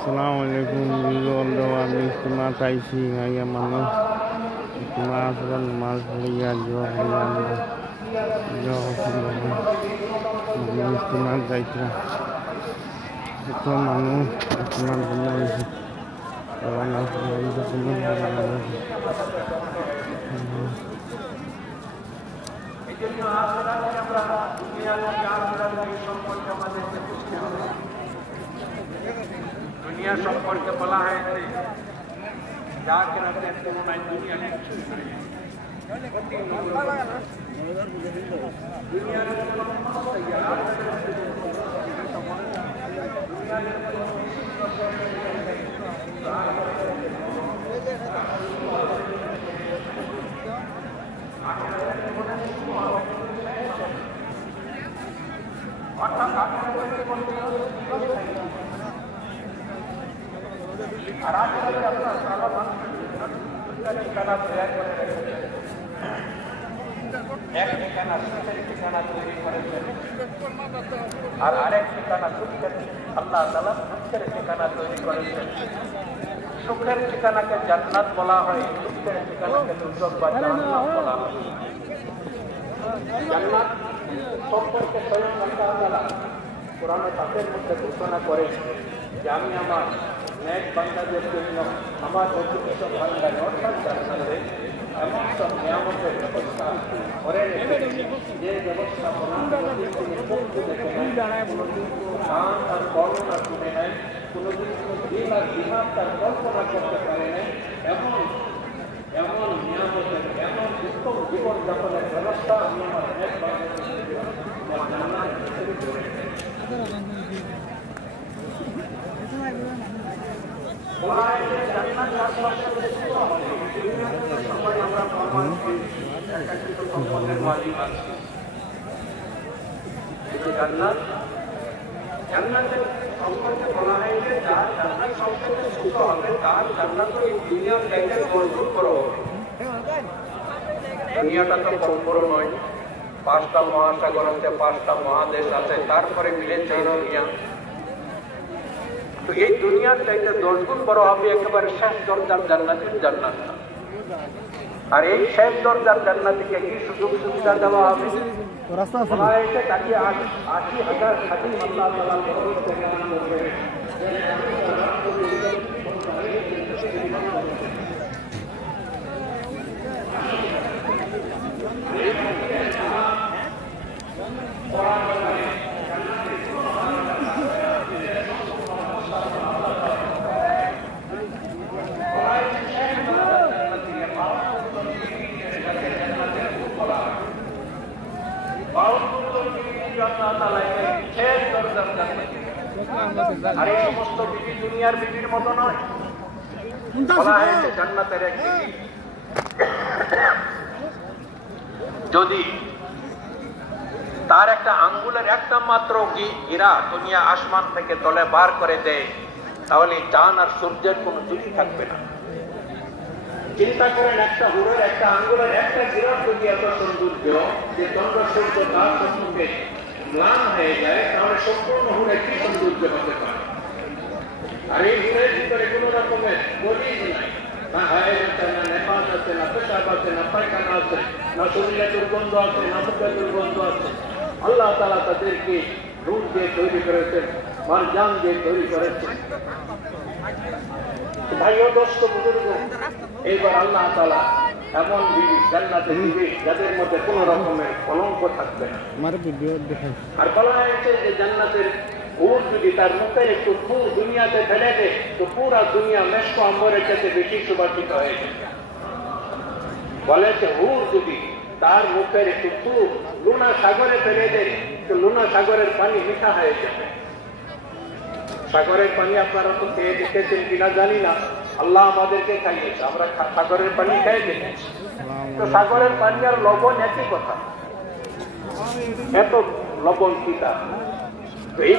Assalamualaikum warahmatullahi wabarakatuh. Istimewa taisi ngaya mana? Istimewa suran mas liya jo liya jo suran. Istimewa taisi. Itu manu istimewa benar. Kawan aku itu benar. दुनिया संपर्क बला है जाके रहते हैं तो मैं दुनिया नहीं আর আরেক ঠিকানা সুখের আল্লাহ তাআলা সুখের ঠিকানা তৈরি করেছেন। সুখের ঠিকানাকে জান্নাত বলা হয়, দুঃখের ঠিকানাকে দুর্যোগ বা জাহান্নাম বলা হয়। জান্নাত সম্পর্কে স্বয়ং আল্লাহ তাআলা কোরআনে পাকের মধ্যে ঘোষণা করেছেন যে আমি আমার নেক বান্দাদের জন্য আমার অধিকৃত ভান্ডারে অর্থাৎ জান্নাতে এমন সব নিয়ামতের ব্যবস্থা করে রেখেছি যে ব্যবস্থা তার বর্ণনা শুনে নেয়, কোনোদিন কোনো দিন আর দিমাগ তার কল্পনা করতে পারে না। এমন নিয়ামতের এমন উত্তম জীবনযাপনের ব্যবস্থা আমি আমার নেক বান্দাদের জান্নাতের সম্পর্কে বলা হয় যে যার জান্নাত সম্পর্কে সুখ হবে তার জান্নাত এই দুনিয়ার চাইতে বড় বড় হবে। দুনিয়াটা তো কম বড় নয়, 5টা মহাসাগর আছে, 5টা মহাদেশ আছে, তারপরে মিলেছে এই দুনিয়া। তো এই দুনিয়ার চাইতে 10 গুণ বড় হবে একেবারে শেষ দরজার জান্নাতের জান্নাতটা। আর এই শেষ দরজার জান্নাতকে কি সুযোগ সুবিধা দেওয়া হবে? বলা হয়েছে তাকে 80,000 খাদিম আল্লাহ তাআলা করবে। আর এই সমস্ত বিবি দুনিয়ার বিবির মতো নয়। বলা হয়েছে জান্নাতের এক বিবি যদি তার একটা আঙ্গুলের একটা মাত্র হীরা দুনিয়া আসমান থেকে তলে বার করে দেয়, তাহলে চাঁদ আর সূর্যের কোনো জুটি থাকবে না। চিন্তা করেন, একটা হুরের একটা আঙ্গুলের একটা হীরা যদি এত সৌন্দর্য যে চন্দ্র সূর্য তার সম্মুখে ম্লান হয়ে যায়, তাহলে সম্পূর্ণ হুরে কি সৌন্দর্য হতে পারে? আর এই হুরের ভিতরে কোন রকমের গলিজ নাই, না হায় আছে, না নেপাজ আছে, না পেশাব আছে, না পায়খানা আছে, না শরীরে দুর্গন্ধ আছে, না মুখে দুর্গন্ধ আছে। আল্লাহ তাআলা তাদেরকে রূপ দিয়ে তৈরি করেছেন, মারজান দিয়ে তৈরি করেছেন। ভাইও দোস্ত বুজুর্গ, এইবার আল্লাহ তাআলা এমন বিবি জান্নাতে দিবে যাদের মধ্যে কোন রকমের কলঙ্ক থাকবে না। আর বলা হয়েছে যে জান্নাতের হুর যদি তার মুখের একটু ফুল দুনিয়াতে ফেলে দেয় তো পুরা দুনিয়া মেশক আম্বরের কাছে বেশি সুবাসিত হয়ে যায়। বলেছে হুর যদি তার মুখের একটু ফুল লুনা সাগরে ফেলে দেয় তো লুনা সাগরের পানি মিঠা হয়ে যাবে। সাগরের পানি আপনারা তো খেয়ে দেখেছেন কিনা জানি না, আল্লাহ আমাদেরকে খাইয়েছে, আমরা সাগরের পানি খেয়ে দেখেছি। তো সাগরের পানি আর লবণ একই কথা, এত লবণ পিতা